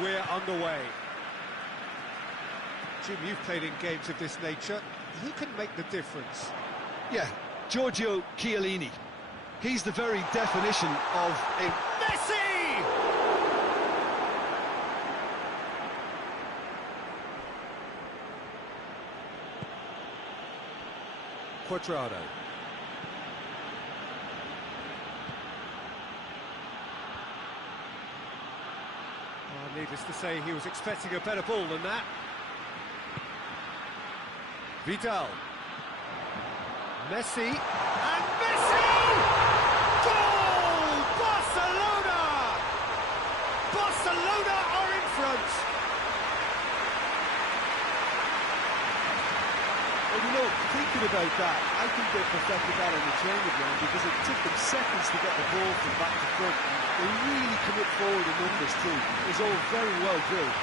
we're underway. Jim, you've played in games of this nature. Who can make the difference? Yeah, Giorgio Chiellini. He's the very definition of a... Messi! Quadrado. Needless to say, he was expecting a better ball than that. Vidal. Messi. And Messi! Goal! Barcelona! Barcelona are in front. Well, you know, thinking about that, I think they perfected that on the training ground because it took them seconds to get the ball from back to front. They really commit forward in numbers too. It was all very well drilled.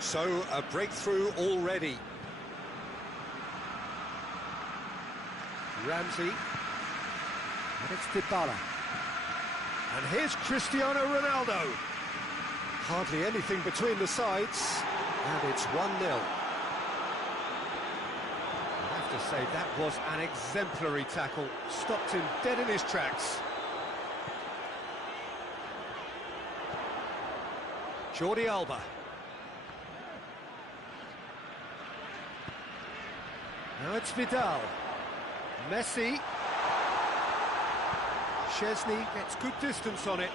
So, a breakthrough already. Ramsey. And it's Dybala. And here's Cristiano Ronaldo. Hardly anything between the sides. And it's 1-0. I have to say, that was an exemplary tackle. Stopped him dead in his tracks. Jordi Alba. Now it's Vidal. Messi. Szczesny gets good distance on it.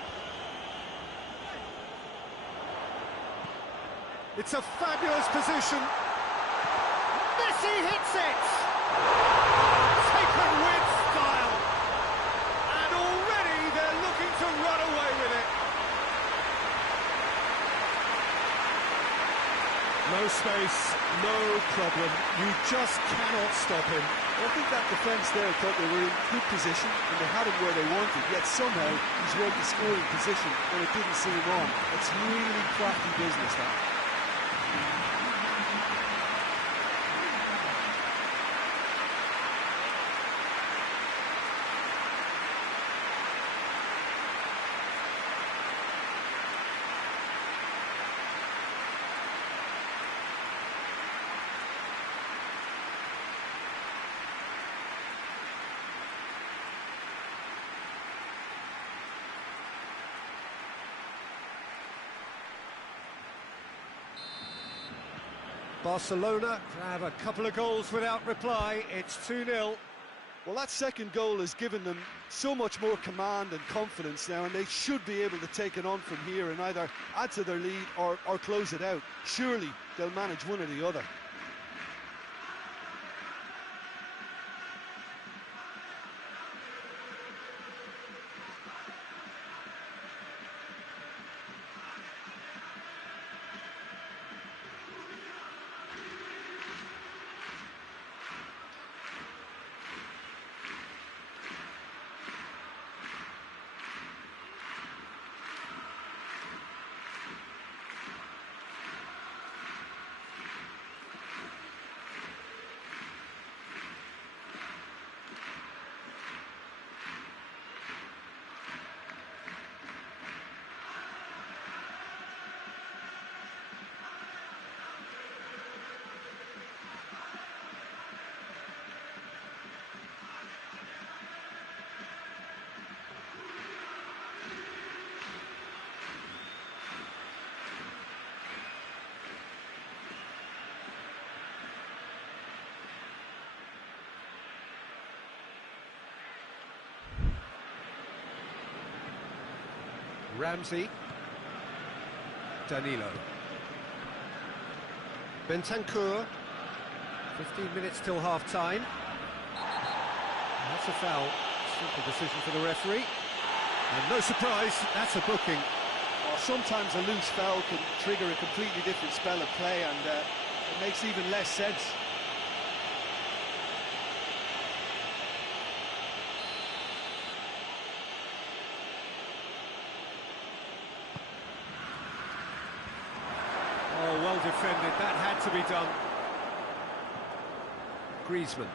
It's a fabulous position. Messi hits it! Taken with style. And already they're looking to run away with it. No space, no problem. You just cannot stop him. I think that defence there thought they were in good position and they had him where they wanted, yet somehow he's won the scoring position and it didn't see him on. It's really crafty business, that. Barcelona grab a couple of goals without reply. It's 2-0. Well, that second goal has given them so much more command and confidence now, and they should be able to take it on from here and either add to their lead or close it out. Surely they'll manage one or the other. Ramsey. Danilo. Bentancur. 15 minutes till half-time. That's a foul. Simple decision for the referee. And no surprise, that's a booking. Well, sometimes a loose foul can trigger a completely different spell of play, and it makes even less sense. Oh, well defended, that had to be done. Griezmann.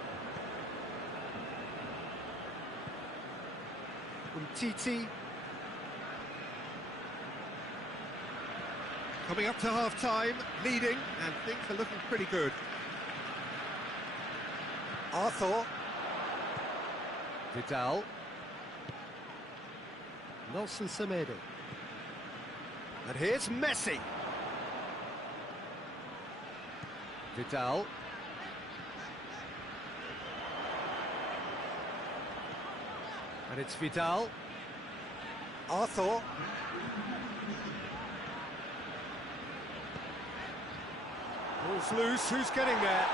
Titi. Coming up to half-time, leading, and things are looking pretty good. Arthur. Vidal. Nelson Semedo. And here's Messi. Vidal. And it's Vidal. Arthur. Ball's loose, who's getting there?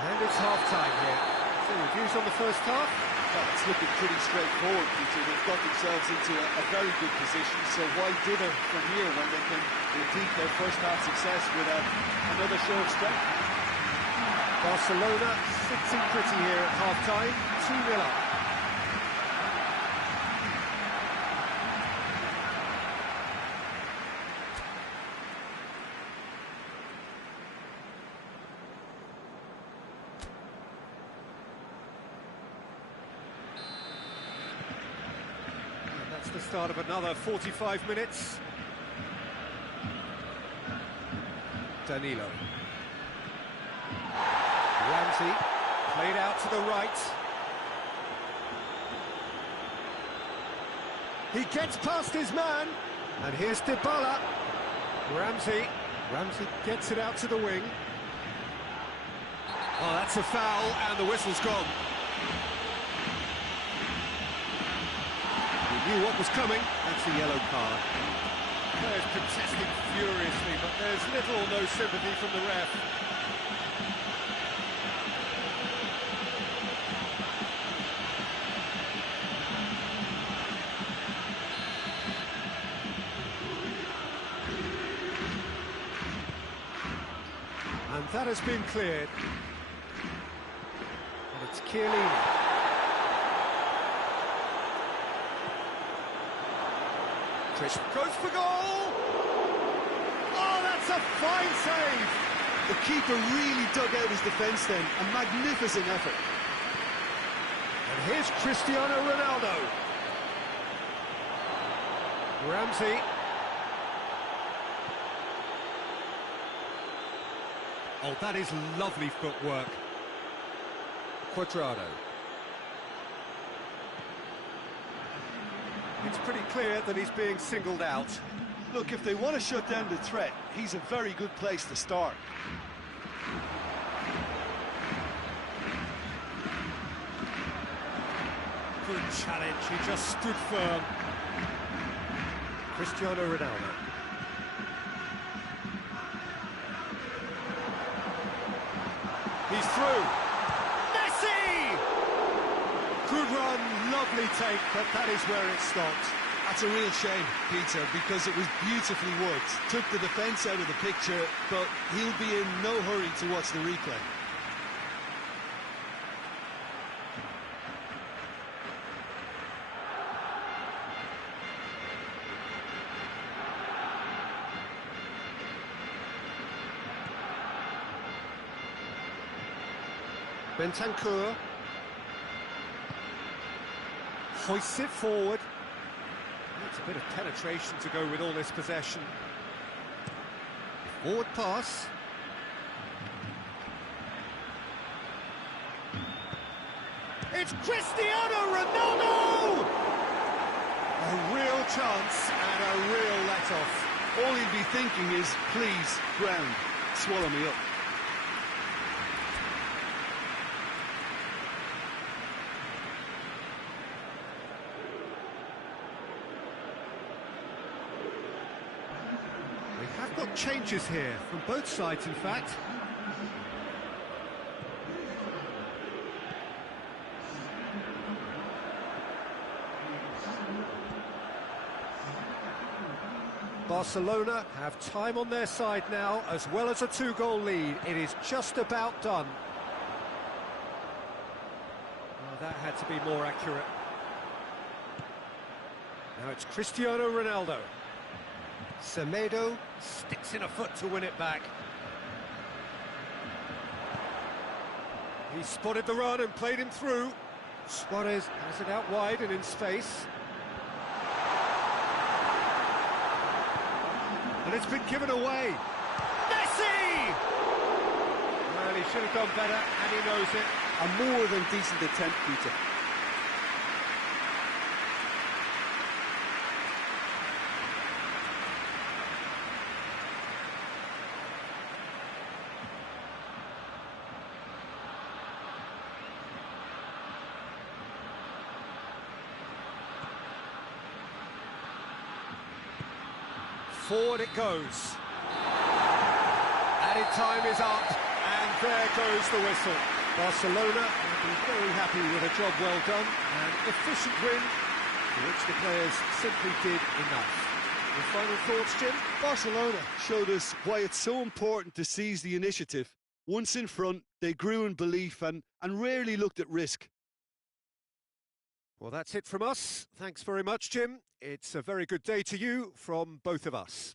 And it's half-time here. So reviews on the first half? Well, it's looking pretty straightforward, Peter. They've got themselves into a very good position, so why dither from here when they can repeat their first half success with another show of strength? Barcelona sitting pretty here at half-time, 2-0 up. The start of another 45 minutes. Danilo. Ramsey, played out to the right. He gets past his man, and here's Dybala. Ramsey gets it out to the wing. Oh, that's a foul, and the whistle's gone. Knew what was coming. That's a yellow card. Players protesting furiously, but there's little or no sympathy from the ref. And that has been cleared. And it's Chiellini. Chris goes for goal! Oh, that's a fine save! The keeper really dug out his defence then. A magnificent effort. And here's Cristiano Ronaldo. Ramsey. Oh, that is lovely footwork. Cuadrado. It's pretty clear that he's being singled out. Look, if they want to shut down the threat, he's a very good place to start. Good challenge, he just stood firm. Cristiano Ronaldo. He's through. Messi! Good run, lovely take, but that is where it stopped. That's a real shame, Peter, because it was beautifully worked. Took the defence out of the picture, but he'll be in no hurry to watch the replay. Bentancur hoists it forward. It's a bit of penetration to go with all this possession. Forward pass. It's Cristiano Ronaldo! A real chance and a real let-off. All he'd be thinking is, please, ground, swallow me up. Got changes here from both sides, in fact. Barcelona have time on their side now, as well as a 2-goal lead. It is just about done. Well, that had to be more accurate. Now it's Cristiano Ronaldo. Semedo sticks in a foot to win it back. He spotted the run and played him through. Suarez has it out wide and in space. And it's been given away. Messi! Well, he should have done better, and he knows it. A more than decent attempt, Peter. Forward it goes. Added time is up, and there goes the whistle. Barcelona will be very happy with a job well done, an efficient win, for which the players simply did enough. Your final thoughts, Jim? Barcelona showed us why it's so important to seize the initiative. Once in front, they grew in belief and rarely looked at risk. Well, that's it from us. Thanks very much, Jim. It's a very good day to you from both of us.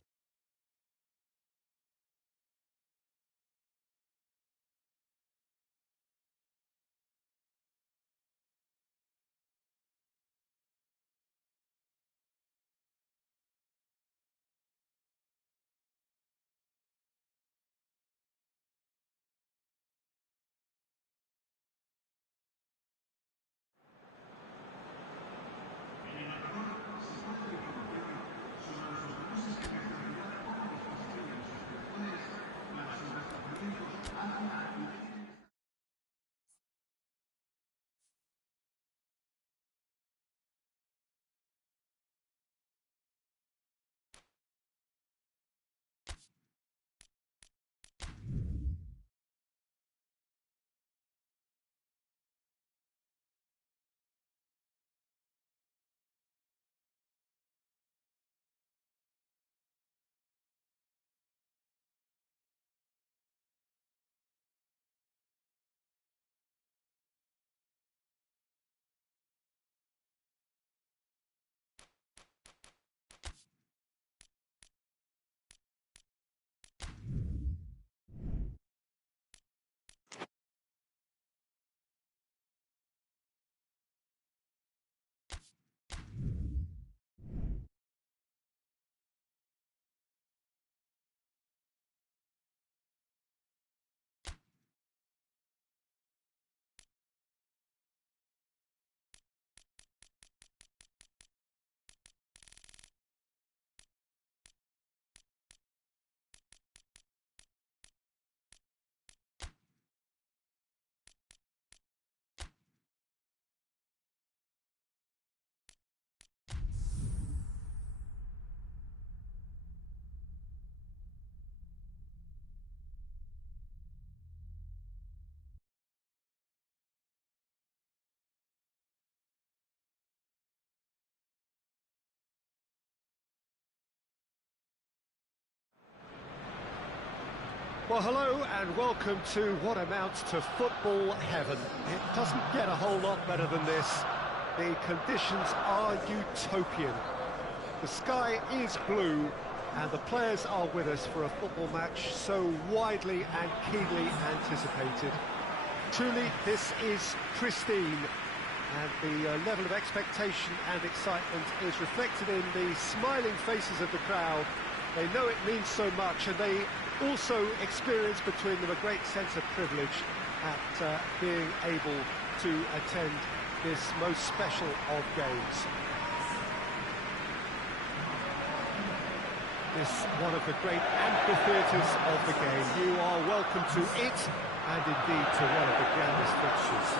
Well, hello and welcome to what amounts to football heaven. It doesn't get a whole lot better than this. The conditions are utopian. The sky is blue and the players are with us for a football match so widely and keenly anticipated. Truly, this is pristine, and the level of expectation and excitement is reflected in the smiling faces of the crowd. They know it means so much, and they also experience between them a great sense of privilege at being able to attend this most special of games. This one of the great amphitheatres of the game. You are welcome to it, and indeed to one of the grandest fixtures.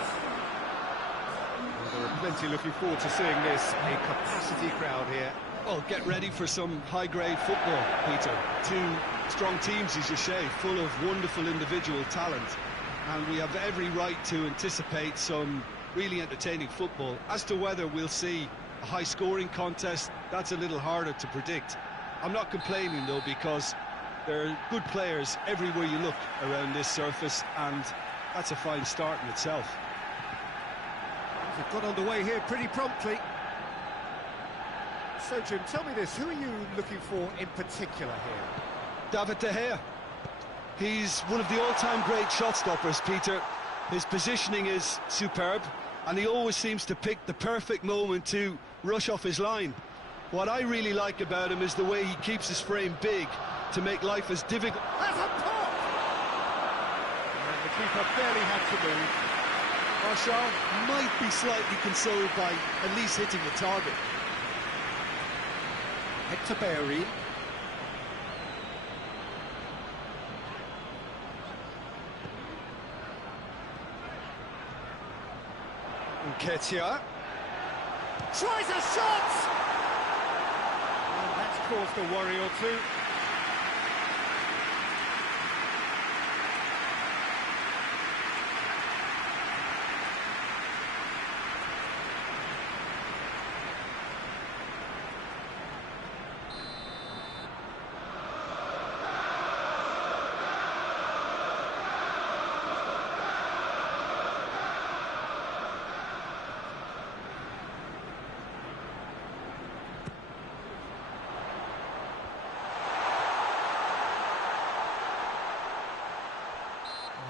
Well, there are plenty looking forward to seeing this, a capacity crowd here. Well, get ready for some high-grade football, Peter. Two strong teams, as you say, full of wonderful individual talent. And we have every right to anticipate some really entertaining football. As to whether we'll see a high-scoring contest, that's a little harder to predict. I'm not complaining though, because there are good players everywhere you look around this surface, and that's a fine start in itself. They've got underway here pretty promptly. So, Jim, tell me this, who are you looking for in particular here? David De Gea. He's one of the all-time great shot-stoppers, Peter. His positioning is superb, and he always seems to pick the perfect moment to rush off his line. What I really like about him is the way he keeps his frame big to make life as difficult. That's a pop! And the keeper barely had to move. Marshall might be slightly consoled by at least hitting the target. Hector Bellerin. Nketiah tries a shot! And that's caused a worry or two.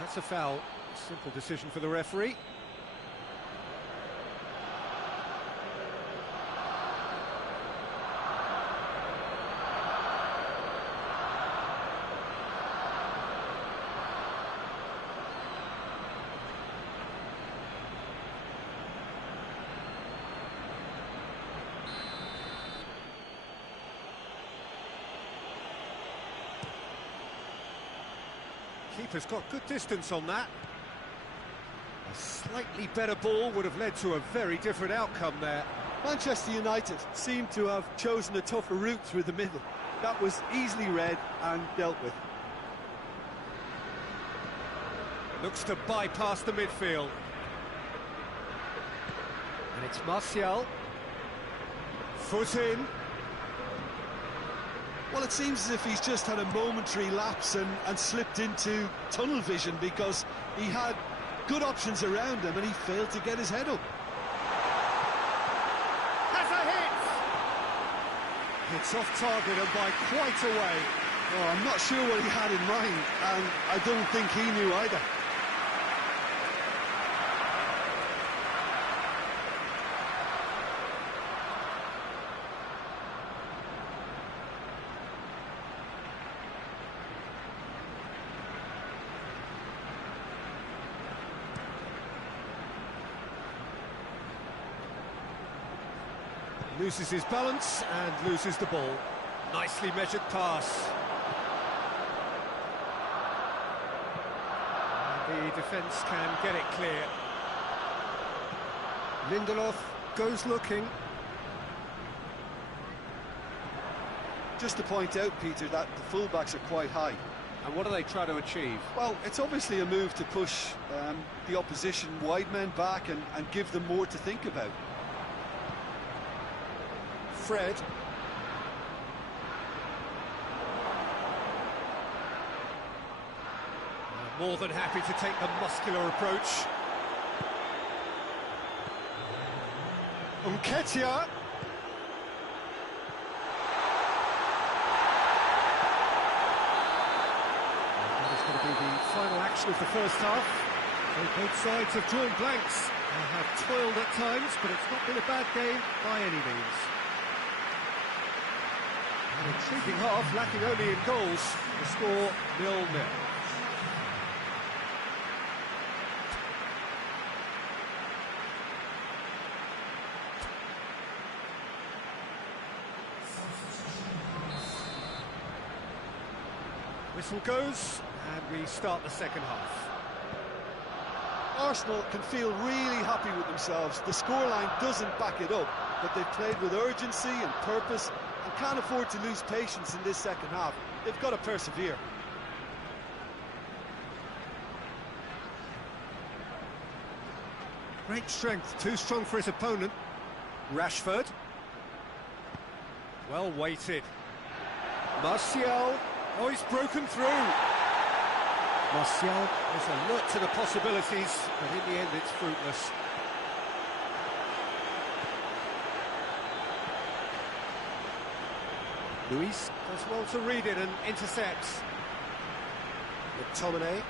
That's a foul. Simple decision for the referee. Keeper's got good distance on that. A slightly better ball would have led to a very different outcome there. Manchester United seem to have chosen a tougher route through the middle. That was easily read and dealt with. Looks to bypass the midfield. And it's Martial. Foot in. Well, it seems as if he's just had a momentary lapse and slipped into tunnel vision, because he had good options around him and he failed to get his head up. Has a hit! It's off target and by quite a way. Oh, I'm not sure what he had in mind, and I don't think he knew either. Loses his balance and loses the ball. Nicely measured pass. And the defence can get it clear. Lindelof goes looking. Just to point out, Peter, that the fullbacks are quite high. And what do they try to achieve? Well, it's obviously a move to push the opposition wide men back and give them more to think about. Fred. More than happy to take the muscular approach. Nketiah. That is going to be the final action of the first half. So both sides have drawn blanks. They have toiled at times, but it's not been a bad game by any means. An intriguing half, lacking only in goals. The score 0-0. Whistle goes, and we start the second half. Arsenal can feel really happy with themselves. The scoreline doesn't back it up, but they've played with urgency and purpose and can't afford to lose patience in this second half. They've got to persevere. Great strength, too strong for his opponent. Rashford. Well weighted. Martial. Oh, he's broken through. Martial is alert to the possibilities, but in the end it's fruitless. Luis does well to read it and intercepts. McTominay.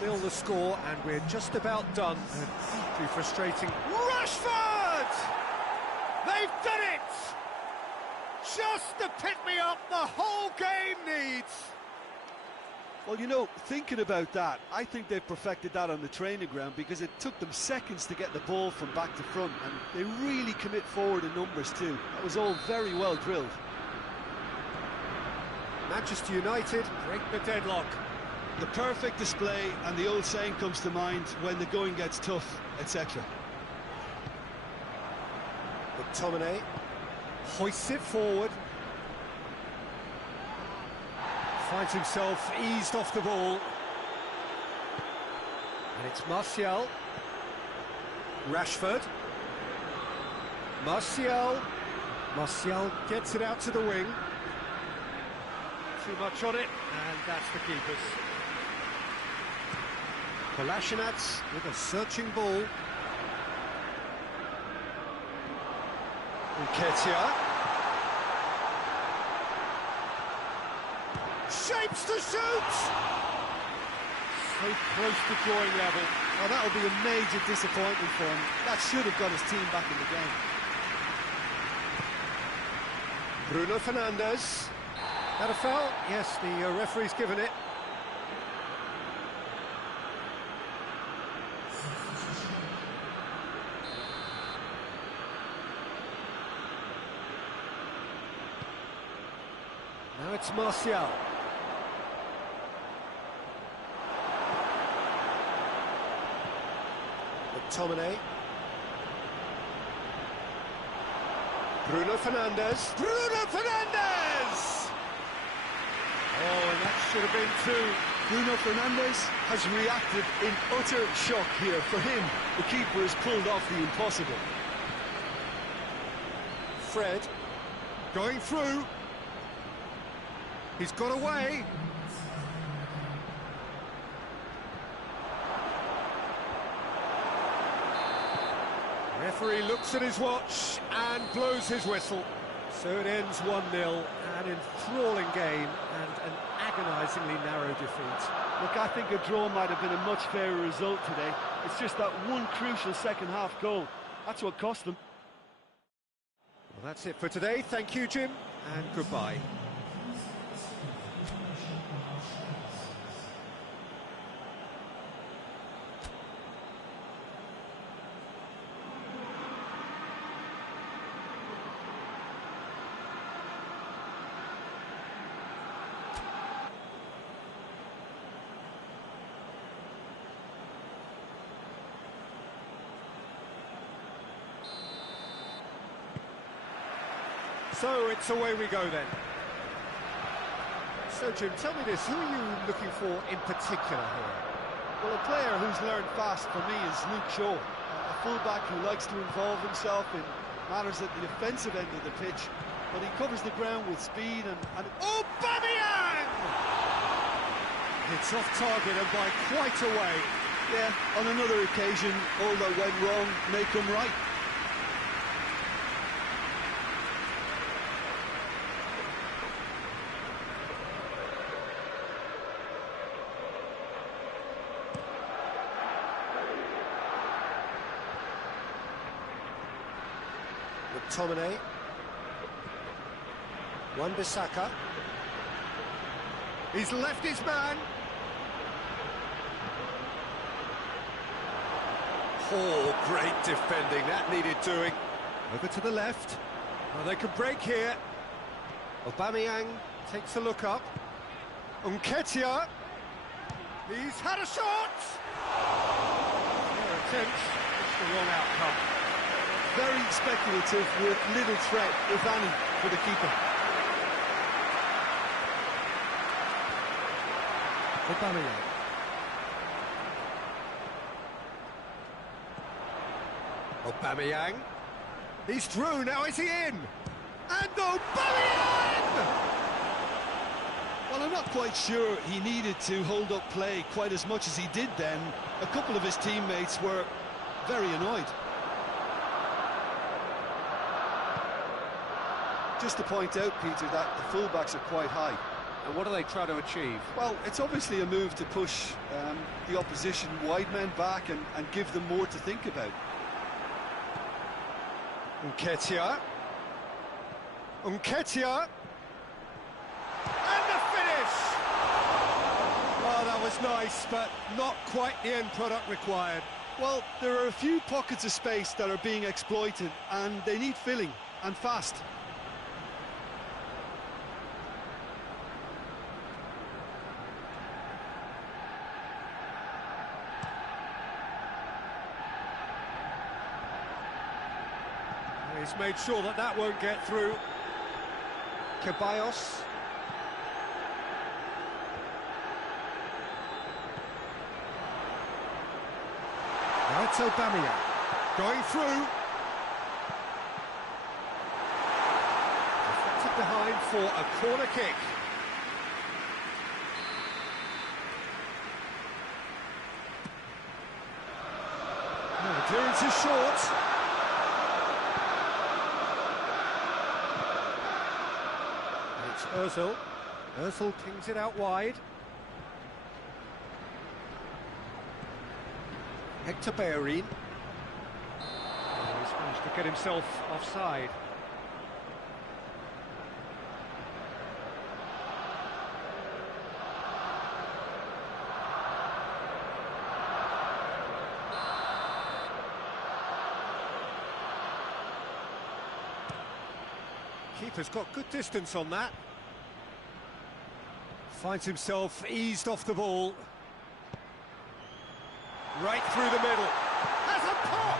0-0 the score, and we're just about done. A deeply frustrating... Rashford! They've done it! Just the pick-me-up the whole game needs! Well, you know, thinking about that, I think they've perfected that on the training ground, because it took them seconds to get the ball from back to front, and they really commit forward in numbers too. That was all very well drilled. Manchester United break the deadlock. The perfect display, and the old saying comes to mind, when the going gets tough, etc. McTominay hoists it forward. Finds himself eased off the ball. And it's Martial. Rashford. Martial. Martial gets it out to the wing. Too much on it, and that's the keeper's. Kolasinac with a searching ball. Nketiah. Shapes to shoot! So close to drawing level. Well, that would be a major disappointment for him. That should have got his team back in the game. Bruno Fernandes. That a foul? Yes, the referee's given it. Now it's Martial. McTominay. Bruno Fernandes. Bruno Fernandes! Oh, and that should have been two. Bruno Fernandes has reacted in utter shock here. For him, the keeper has pulled off the impossible. Fred going through. He's got away. Referee looks at his watch and blows his whistle. So it ends 1-0, an enthralling game and an agonisingly narrow defeat. Look, I think a draw might have been a much fairer result today. It's just that one crucial second-half goal. That's what cost them. Well, that's it for today. Thank you, Jim, and goodbye. So it's away we go then. So Jim, tell me this, who are you looking for in particular here? Well, a player who's learned fast for me is Luke Shaw, a fullback who likes to involve himself in matters at the offensive end of the pitch, but he covers the ground with speed and Aubameyang! It's off target and by quite a way. Yeah, on another occasion, all that went wrong may come right. McTominay. Wan-Bissaka. He's left his man. Oh, great defending. That needed doing. Over to the left. Well, they could break here. Aubameyang takes a look up. Nketiah. He's had a shot. Their attempt, just the wrong outcome. Very speculative with little threat, if any, for the keeper. Aubameyang. Aubameyang. He's through, now is he in? And Aubameyang! Well, I'm not quite sure he needed to hold up play quite as much as he did then. A couple of his teammates were very annoyed. Just to point out, Peter, that the fullbacks are quite high. And what are they trying to achieve? Well, it's obviously a move to push the opposition wide men back and give them more to think about. Nketiah. Nketiah. And the finish! Oh, that was nice, but not quite the end product required. Well, there are a few pockets of space that are being exploited, and they need filling, and fast. He's made sure that that won't get through. Ceballos. Now it's Aubameyang. Going through. Deflected behind for a corner kick. Oh, the clearance is short. Ozil. Ozil pings it out wide. Hector Bellerin. Oh, he's managed to get himself offside. Keeper's got good distance on that. Finds himself eased off the ball. Right through the middle. Has a pop!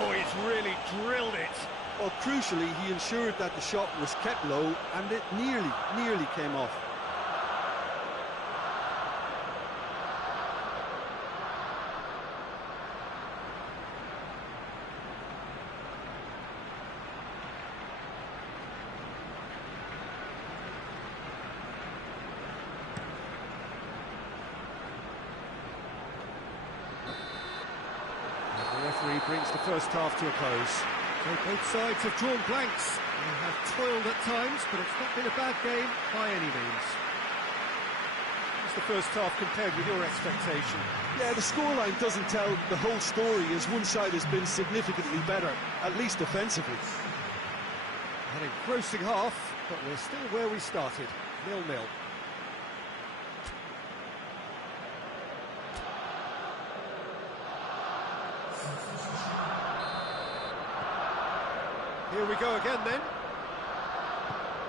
Oh, he's really drilled it. Well, crucially, he ensured that the shot was kept low, and it nearly came off. The referee brings the first half to a close. So both sides have drawn blanks. They have toiled at times, but it's not been a bad game by any means. How's the first half compared with your expectation? Yeah, the scoreline doesn't tell the whole story, as one side has been significantly better, at least offensively. An engrossing half, but we're still where we started, 0-0. Here we go again then.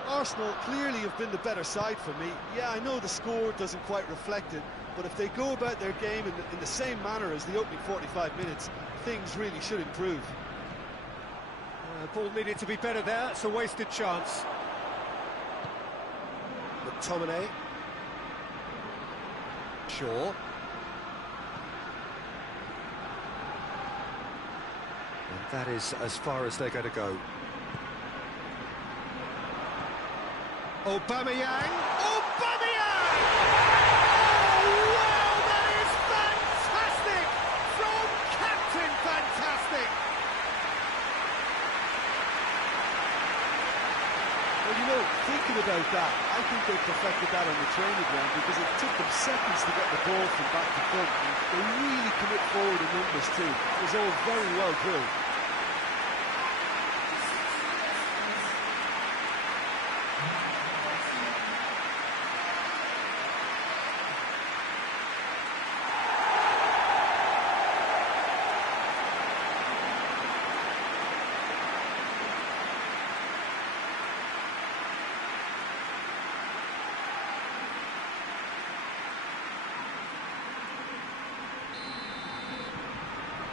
Arsenal clearly have been the better side for me. Yeah, I know the score doesn't quite reflect it, but if they go about their game in the same manner as the opening 45 minutes, things really should improve. Ball needed to be better there, it's a wasted chance. McTominay. Shaw. And that is as far as they're going to go. Aubameyang! Aubameyang! Oh, wow, that is fantastic! From Captain Fantastic! Well, you know, thinking about that, I think they perfected that on the training ground, because it took them seconds to get the ball from back to front. And they really commit forward in numbers too. It was all very well drilled.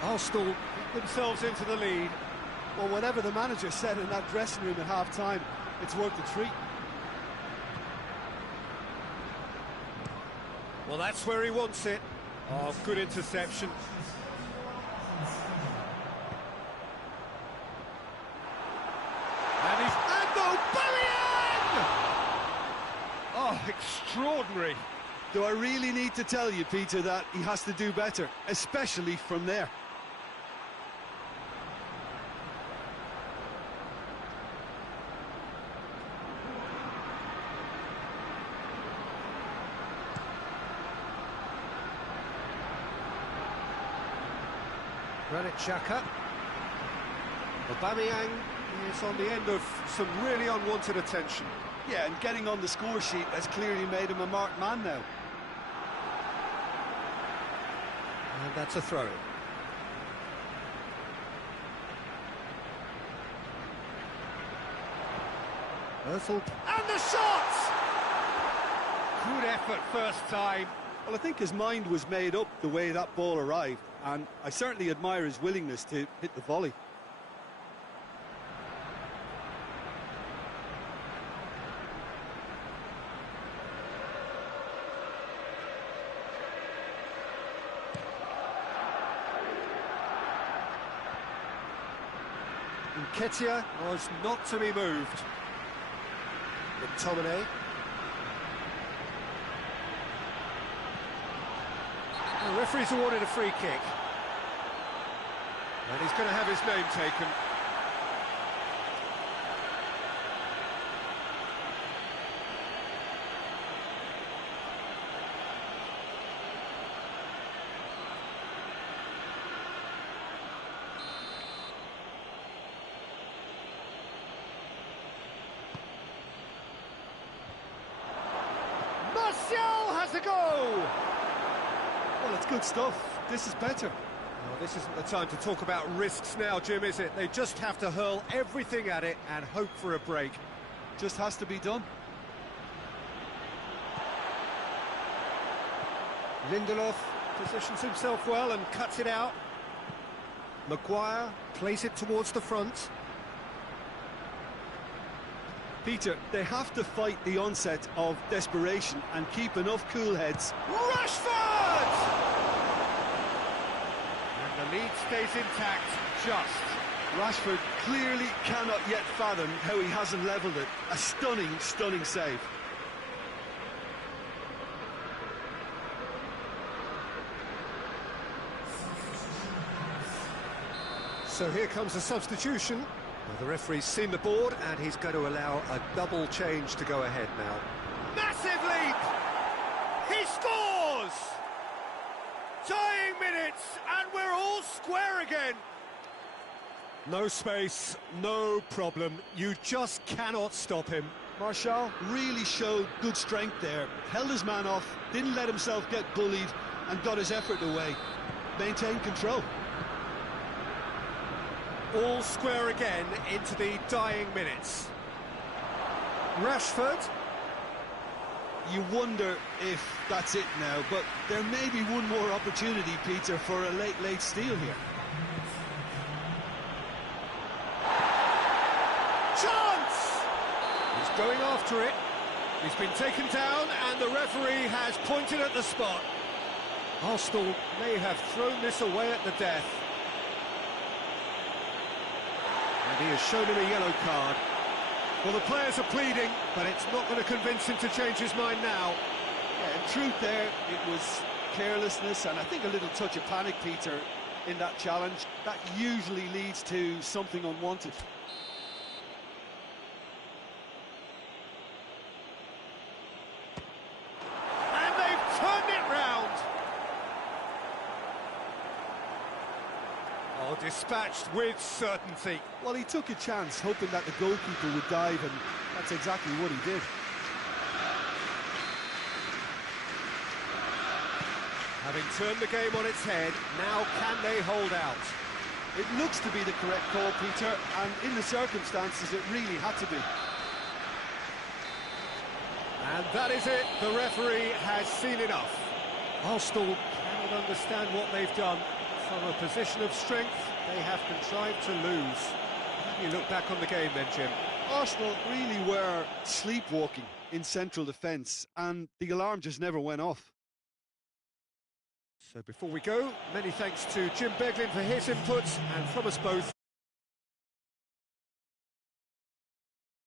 Arsenal get themselves into the lead. Well, whatever the manager said in that dressing room at half-time, it's worth the treat. Well, that's where he wants it. Oh, good interception. extraordinary. Do I really need to tell you, Peter, that he has to do better, especially from there? Granit Xhaka. Aubameyang is on the end of some really unwanted attention. Yeah, and getting on the score sheet has clearly made him a marked man now. And that's a throw. Özil. And the shot! Good effort first time. Well, I think his mind was made up the way that ball arrived, and I certainly admire his willingness to hit the volley. Nketiah was not to be moved. McTominay. The referee's awarded a free kick. And he's going to have his name taken. Martial has a go! Well, it's good stuff. This is better. Well, this isn't the time to talk about risks now, Jim, is it? They just have to hurl everything at it and hope for a break. Just has to be done. Lindelof positions himself well and cuts it out. Maguire plays it towards the front. Peter, they have to fight the onset of desperation and keep enough cool heads. Rashford! And the lead stays intact, just. Rashford clearly cannot yet fathom how he hasn't levelled it. A stunning, stunning save. So here comes a substitution. Well, the referee's seen the board and he's going to allow a double change to go ahead now. Massive leap! He scores! Dying minutes and we're all square again. No space, no problem. You just cannot stop him. Martial really showed good strength there. Held his man off, didn't let himself get bullied and got his effort away. Maintained control. All square again into the dying minutes. Rashford. You wonder if that's it now, but there may be one more opportunity, Peter, for a late steal here. Chance! He's going after it. He's been taken down and the referee has pointed at the spot. Arsenal may have thrown this away at the death. And he has shown him a yellow card. Well, the players are pleading, but it's not going to convince him to change his mind now. Yeah, in truth there, it was carelessness and I think a little touch of panic, Peter, in that challenge. That usually leads to something unwanted. And they've turned it round. Oh, dispatched with certainty. Well, he took a chance, hoping that the goalkeeper would dive, and that's exactly what he did. Having turned the game on its head, now can they hold out? It looks to be the correct call, Peter, and in the circumstances it really had to be. And that is it, the referee has seen enough. Arsenal cannot understand what they've done. From a position of strength, they have contrived to lose. How do you look back on the game then, Jim? Arsenal really were sleepwalking in central defence, and the alarm just never went off. So before we go, many thanks to Jim Beglin for his inputs, and from us both,